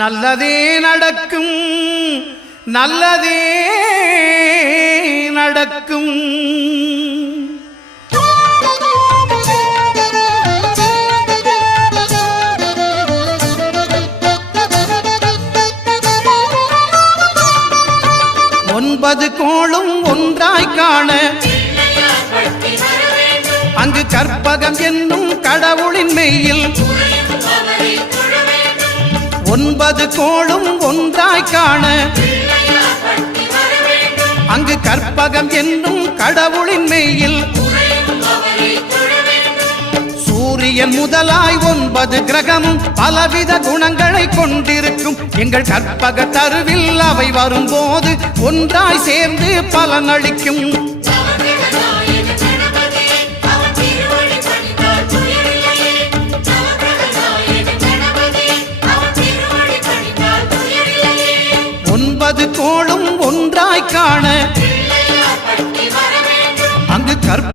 நல்லதே நடக்கும், நல்லதே நடக்கும். 9 கோளும் ஒன்றாய் காண அங்கு கற்பகம் என்னும் கடவுளின் மெய்யில் 9 கோளும் ஒன்றாய் காண அங்கு கற்பகம் என்னும் கடவுளின் மெய்யில் சூரியன் முதலாய் 9 கிரகமும் பலவித குணங்களை கொண்டிருக்கும். எங்கள் கற்பக தருவில் அவை வரும்போது ஒன்றாய் சேர்ந்து பலனளிக்கும். கோளும் ஒன்றாய் காண